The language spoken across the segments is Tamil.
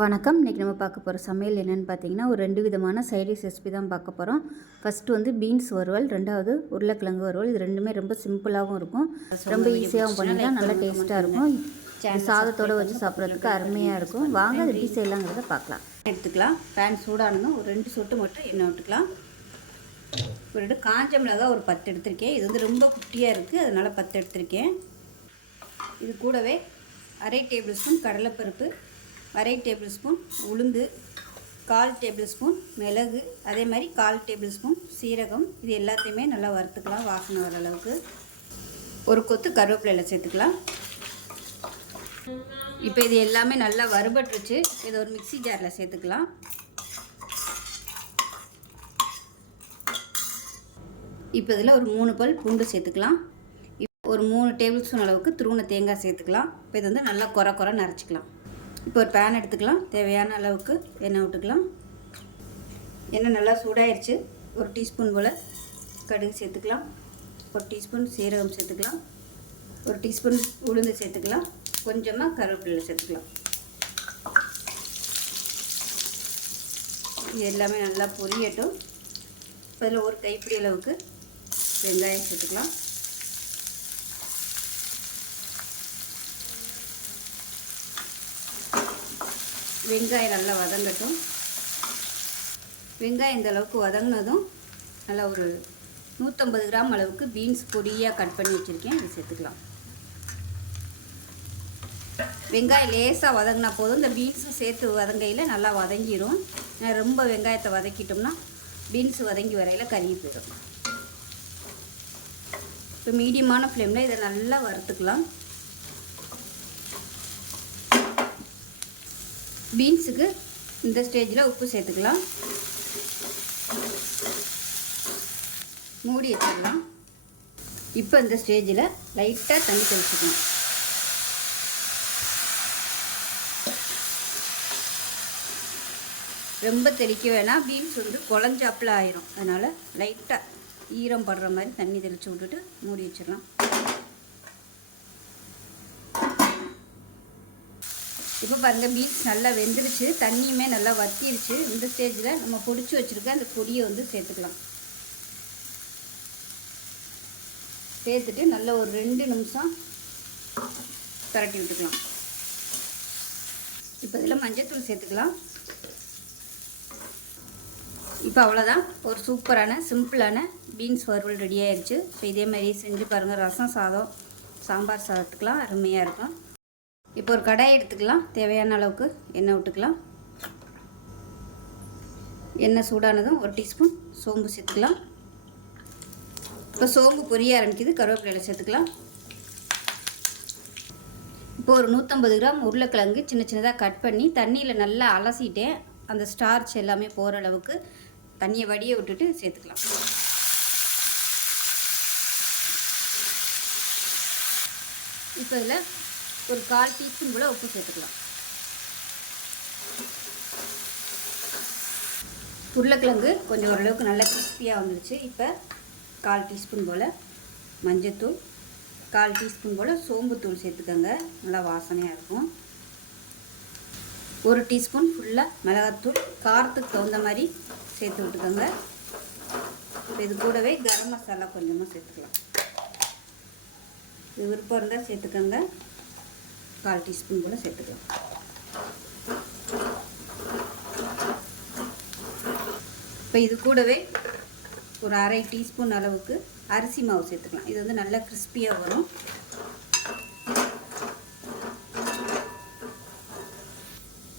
வணக்கம். இன்றைக்கி நம்ம பார்க்க போகிற சமையல் என்னென்னு பார்த்தீங்கன்னா, ஒரு 2 விதமான சைடிஷ் ரெசிபி தான் பார்க்க போகிறோம். ஃபஸ்ட்டு வந்து பீன்ஸ் வறுவல், ரெண்டாவது உருளைக்கிழங்கு வறுவல். இது ரெண்டுமே ரொம்ப சிம்பிளாகவும் இருக்கும், ரொம்ப ஈஸியாகவும் பண்ணிக்கலாம், நல்லா டேஸ்ட்டாக இருக்கும். இது சாதத்தோடு வச்சு சாப்பிட்றதுக்கு அருமையாக இருக்கும். வாங்க அது எப்படி செய்யலாங்கிறத பார்க்கலாம். எடுத்துக்கலாம். பேன் சூடானதும் ஒரு 2 சொட்டு மட்டும் எண்ணெய் விட்டுக்கலாம். ஒரு காஞ்ச மிளகாய் ஒரு 10 எடுத்திருக்கேன். இது வந்து ரொம்ப குட்டியாக இருக்குது, அதனால் 10 எடுத்திருக்கேன். இது கூடவே அரை டேபிள் ஸ்பூன் கடலைப்பருப்பு, அரை டேபிள் ஸ்பூன் உளுந்து, 1/4 டேபிள் ஸ்பூன் மிளகு, அதே மாதிரி 1/4 டேபிள் ஸ்பூன் சீரகம். இது எல்லாத்தையுமே நல்லா வறுத்துக்கலாம், வாசனை வர அளவுக்கு. ஒரு கொத்து கருவேப்பிலையில் சேர்த்துக்கலாம். இப்போ இது எல்லாமே நல்லா வறுபட்டுருச்சு. இதை ஒரு மிக்சி ஜாரில் சேர்த்துக்கலாம். இப்போ இதில் ஒரு 3 பல் பூண்டு சேர்த்துக்கலாம். ஒரு 3 டேபிள் ஸ்பூன் அளவுக்கு துருவன தேங்காய் சேர்த்துக்கலாம். இப்போ இது வந்து நல்லா குறை நரைச்சிக்கலாம். இப்போ ஒரு பேன் எடுத்துக்கலாம். தேவையான அளவுக்கு எண்ணெய் விட்டுக்கலாம். எண்ணெய் நல்லா சூடாயிருச்சு. ஒரு டீஸ்பூன் போல் கடுகு சேர்த்துக்கலாம். ஒரு டீஸ்பூன் சீரகம் சேர்த்துக்கலாம். ஒரு டீஸ்பூன் உளுந்து சேர்த்துக்கலாம். கொஞ்சமாக கருவேப்பிலை சேர்த்துக்கலாம். இது எல்லாமே நல்லா பொரியட்டும். அதில் ஒரு கைப்பிடி அளவுக்கு வெங்காயம் சேர்த்துக்கலாம். வெங்காயம் நல்லா வதங்கட்டும். வெங்காயம் இந்த அளவுக்கு வதங்கினதும் நல்லா ஒரு 150 கிராம் அளவுக்கு பீன்ஸ் பொடியாக கட் பண்ணி வச்சுருக்கேன், இது சேர்த்துக்கலாம். வெங்காயம் லேசாக வதங்கினா போதும். இந்த பீன்ஸும் சேர்த்து வதங்கையில் நல்லா வதங்கிடும். ரொம்ப வெங்காயத்தை வதக்கிட்டோம்னா பீன்ஸு வதங்கி வரையில் கருகி போயிடும். இப்போ மீடியமான ஃப்ளேமில் இதை நல்லா வறுத்துக்கலாம். பீன்ஸுக்கு இந்த ஸ்டேஜில் உப்பு சேர்த்துக்கலாம். மூடி வச்சிடலாம். இப்போ இந்த ஸ்டேஜில் லைட்டாக தண்ணி தெளிச்சுக்கணும். ரொம்ப தெளிக்க வேணாம், பீன்ஸ் வந்து குழஞ்சாப்பில் ஆயிரும். அதனால் லைட்டாக ஈரம் படுற மாதிரி தண்ணி தெளித்து விட்டுட்டு மூடி வச்சிடலாம். இப்போ பாருங்கள், பீன்ஸ் நல்லா வெந்துருச்சு, தண்ணியுமே நல்லா வத்திருச்சு. இந்த ஸ்டேஜில் நம்ம பொடிச்சு வச்சுருக்க அந்த பொடியை வந்து சேர்த்துக்கலாம். சேர்த்துட்டு நல்லா ஒரு 2 நிமிஷம் பரட்டி விட்டுக்கலாம். இப்போ இதில் மஞ்சள்தூள் சேர்த்துக்கலாம். இப்போ அவ்வளோதான், ஒரு சூப்பரான சிம்பிளான பீன்ஸ் வறுவல் ரெடி ஆயிடுச்சு. ஸோ இதே மாதிரி செஞ்சு பாருங்கள். ரசம் சாதம், சாம்பார் சாதத்துக்கெலாம் அருமையாக இருக்கும். இப்போ ஒரு கடாய் எடுத்துக்கலாம். தேவையான அளவுக்கு எண்ணெய் விட்டுக்கலாம். எண்ணெய் சூடானதும் ஒரு டீஸ்பூன் சோம்பு சேர்த்துக்கலாம். இப்போ சோம்பு பொரிய ஆரம்பிக்குது, கருவேப்பிலையில் சேர்த்துக்கலாம். இப்போ ஒரு 150 கிராம் உருளைக்கிழங்கு சின்னதாக கட் பண்ணி தண்ணியில் நல்லா அலசிட்டேன். அந்த ஸ்டார்ச் எல்லாமே போகிற அளவுக்கு தண்ணியை வடிய விட்டுட்டு சேர்த்துக்கலாம். இப்போ இதில் ஒரு 1/4 டீஸ்பூன் போல் உப்பு சேர்த்துக்கலாம். உருளைக்கிழங்கு கொஞ்சம் ஓரளவுக்கு நல்லா கிறிஸ்பியாக வந்துடுச்சு. இப்போ 1/4 டீஸ்பூன் போல் மஞ்சத்தூள், 1/4 டீஸ்பூன் போல் சோம்புத்தூள் சேர்த்துக்கோங்க, நல்லா வாசனையாக இருக்கும். 1 டீஸ்பூன் ஃபுல்லாக மிளகாத்தூள், காரத்துக்கு தகுந்த மாதிரி சேர்த்து விட்டுக்கோங்க. இது கூடவே கரம் மசாலா கொஞ்சமாக சேர்த்துக்கலாம். இது விருப்பம் இருந்தால் சேர்த்துக்கோங்க. 1/4 டீஸ்பூன் போல் சேர்த்துக்கலாம். இப்போ இது கூடவே ஒரு அரை டீஸ்பூன் அளவுக்கு அரிசி மாவு சேர்த்துக்கலாம். இது வந்து நல்லா கிறிஸ்பியாக வரும்.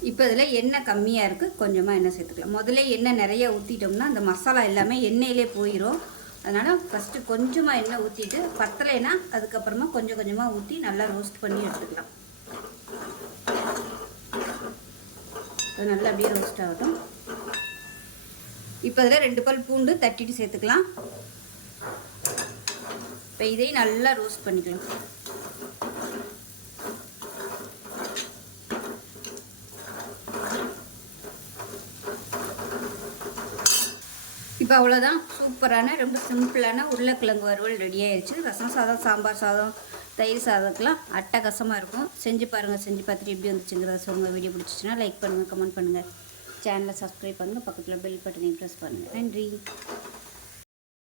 இப்போ இதில் எண்ணெய் கம்மியாக இருக்குது, கொஞ்சமாக எண்ணெய் சேர்த்துக்கலாம். முதல்ல எண்ணெய் நிறைய ஊற்றிட்டோம்னா அந்த மசாலா எல்லாமே எண்ணெயிலே போயிடும். அதனால் ஃபஸ்ட்டு கொஞ்சமாக எண்ணெய் ஊற்றிட்டு பத்தலைன்னா அதுக்கப்புறமா கொஞ்சமாக ஊற்றி நல்லா ரோஸ்ட் பண்ணி எடுத்துக்கலாம். அது நல்லா அப்படியே ரோஸ்ட் ஆகட்டும். இப்போ இதில் 2 பல் பூண்டு தட்டிட்டு சேர்த்துக்கலாம். இப்போ இதையும் நல்லா ரோஸ்ட் பண்ணிக்கலாம். இப்போ அவ்வளோதான், சூப்பரான ரொம்ப சிம்பிளான உருளைக்கிழங்கு வறுவல் ரெடி ஆயிடுச்சு. ரசம் சாதம், சாம்பார் சாதம், தயிர் சாதத்துக்குலாம் அட்டகாசமாக இருக்கும். செஞ்சு பாருங்கள். செஞ்சு பார்த்துட்டு எப்படி வந்துச்சுங்கிறத சொல்லுங்கள். வீடியோ பிடிச்சிச்சின்னா லைக் பண்ணுங்கள், கமெண்ட் பண்ணுங்கள், சேனலை சப்ஸ்கிரைப் பண்ணுங்கள், பக்கத்தில் பெல் பட்டனையும் ப்ரெஸ் பண்ணுங்கள். நன்றி.